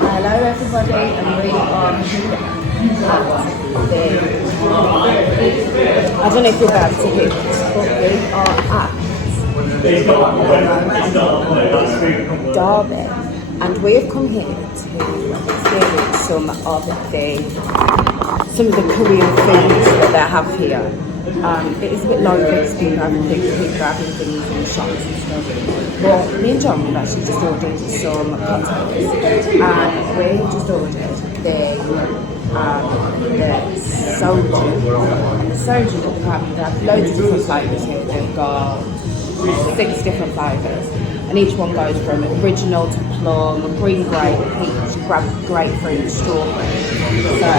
Hello everybody, and we are at the, I don't know if you'll be able to hear this, but we are at Derby, and we have come here to experience some of the Korean foods that they have here. It is a bit lively because people are having things in the shops and stuff. But me and John have actually just ordered some cocktails, and we just ordered the soju. And the soju that they have loads of different flavours here. They've got 6 different flavours, and each one goes from original to plum, green grape, peach, grapefruit, strawberry. So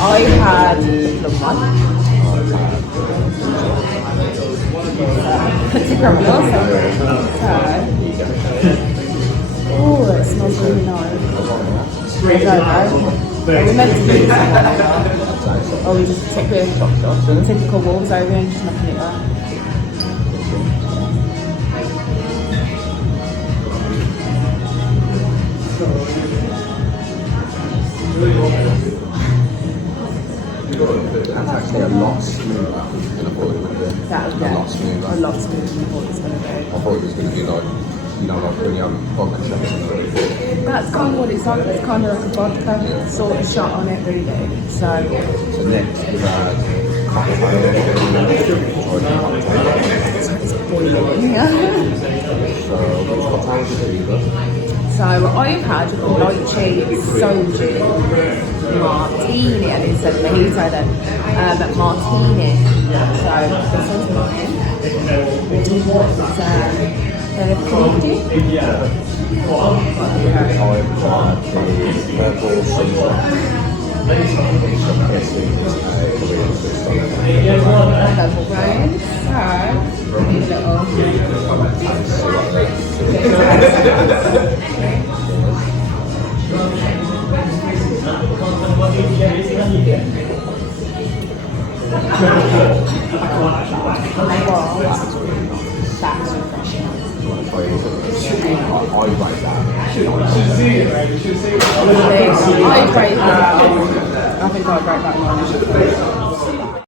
I had the plum one. Oh, it smells really nice. I don't know. Are we meant to do this or we just take the typical walls over and just knocking it back? That's actually a lot smoother than I thought it would be. That was a lot smoother. A lot smoother than I thought it was going to be. I thought it was going to be like, like when you have vodka shots. That's kind of what it's like. It's kind of like a vodka sort of shot on it, really. So next we had cocktail. It's boiling. So which cocktails did you do? So I've had a lychee soju martini, and it said mojito then, martini. So this one's mine. It's they're fruity. I've had the purple cinnamon. Purple rain. That's refreshing. I rate that. I rate that. I think I'd rate that one.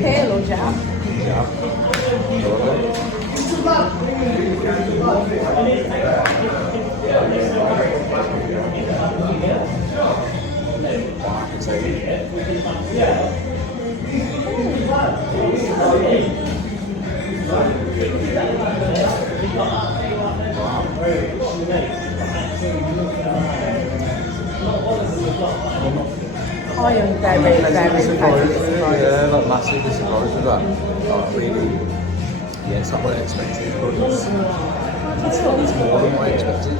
Pale or jam? I am very, very surprised. Yeah, like massively surprised with that. Like really, yeah, it's not what I expected, but it's more than what I expected.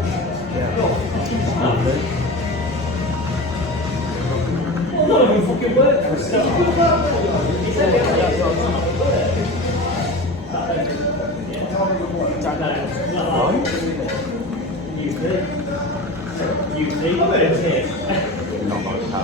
Not like that,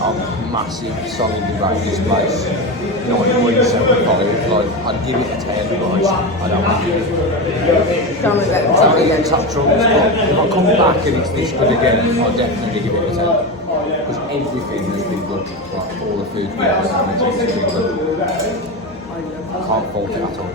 I'm massive solidly rate this place 9.75. Like I'd give it a 10, but I don't want it. Don't get them I'll get top trumps, but if I come back and it's this good again, I'll definitely give it a 10. Because everything has been good, like all the food we have, and it's been good. I can't fault it at all.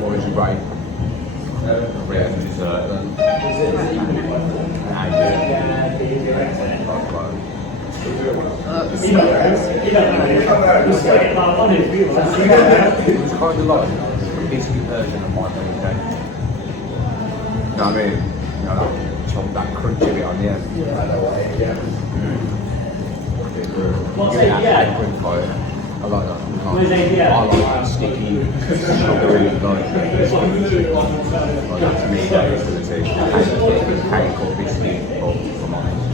What would you rate? Rate and dessert then? It was kind of like a biscuit version of my milk cake. You know what I mean? You know, that crunchy bit on the end. I like that. I like that sticky, sugary, like that's me, that is for the tea. Cake or biscuit, but I'm honest.